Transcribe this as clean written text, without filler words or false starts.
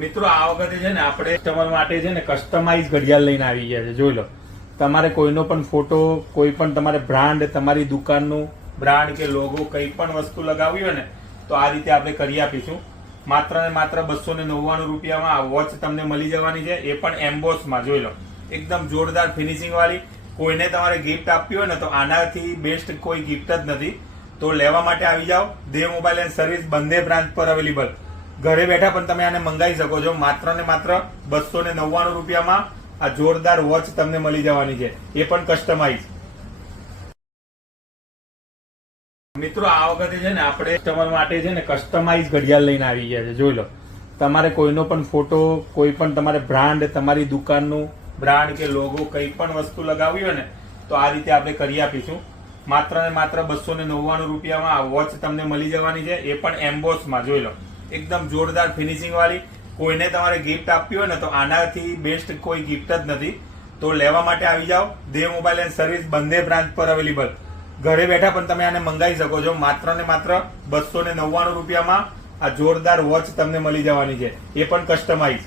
મિત્રો આ વખતે છે ને આપણે કસ્ટમર માટે છે ને કસ્ટમાઇઝ ઘડિયાળ લઈને આવી ગયા છે. જોઈ લો, તમારે કોઈનો પણ ફોટો, કોઈ પણ તમારે બ્રાન્ડ, તમારી દુકાનનું બ્રાન્ડ કે લોગો કંઈ પણ વસ્તુ લગાવવી હોય ને તો આ રીતે આપણે કરી આપીશું. માત્ર ને માત્ર 299 રૂપિયામાં આ વોચ તમને મળી જવાની છે, એ પણ એમ્બોસમાં. જોઈ લો, એકદમ જોરદાર ફિનિશિંગ વાળી. કોઈને તમારે ગિફ્ટ આપવી હોય ને તો આનાથી બેસ્ટ કોઈ ગિફ્ટ જ નથી. તો લેવા માટે આવી જાઓ. દેવ મોબાઈલ એન્ડ સર્વિસ બંને બ્રાન્ચ પર અવેલેબલ. ઘરે બેઠા પણ તમે આને મંગાવી શકો છો. માત્ર ને માત્ર 299 રૂપિયામાં આ જોરદાર વોચ તમને મળી જવાની છે, એ પણ કસ્ટમાઇઝ. મિત્રો આ વખતે છે ને આપણે કસ્ટમર માટે છે ને કસ્ટમાઇઝ ઘડિયાળ લઈને આવી ગયા છે. જોઈ લો, તમારે કોઈનો પણ ફોટો, કોઈ પણ તમારે બ્રાન્ડ, તમારી દુકાનનું બ્રાન્ડ કે લોગો કંઈ પણ વસ્તુ લગાવવી હોય ને તો આ રીતે આપણે કરી આપીશું. માત્ર ને માત્ર 299 રૂપિયામાં આ વોચ તમને મળી જવાની છે, એ પણ એમ્બોસમાં. જોઈ લો, એકદમ જોરદાર ફિનિશિંગ વાળી. કોઈને તમારે ગિફ્ટ આપવી હોય ને તો આનાથી બેસ્ટ કોઈ ગિફ્ટ જ નથી. તો લેવા માટે આવી જાઓ. દેવ મોબાઈલ એન્ડ સર્વિસ બંને બ્રાન્ચ પર અવેલેબલ. ઘરે બેઠા પણ તમે આને મંગાવી શકો છો. માત્ર ને માત્ર 299 રૂપિયામાં આ જોરદાર વોચ તમને મળી જવાની છે, એ પણ કસ્ટમાઇઝ.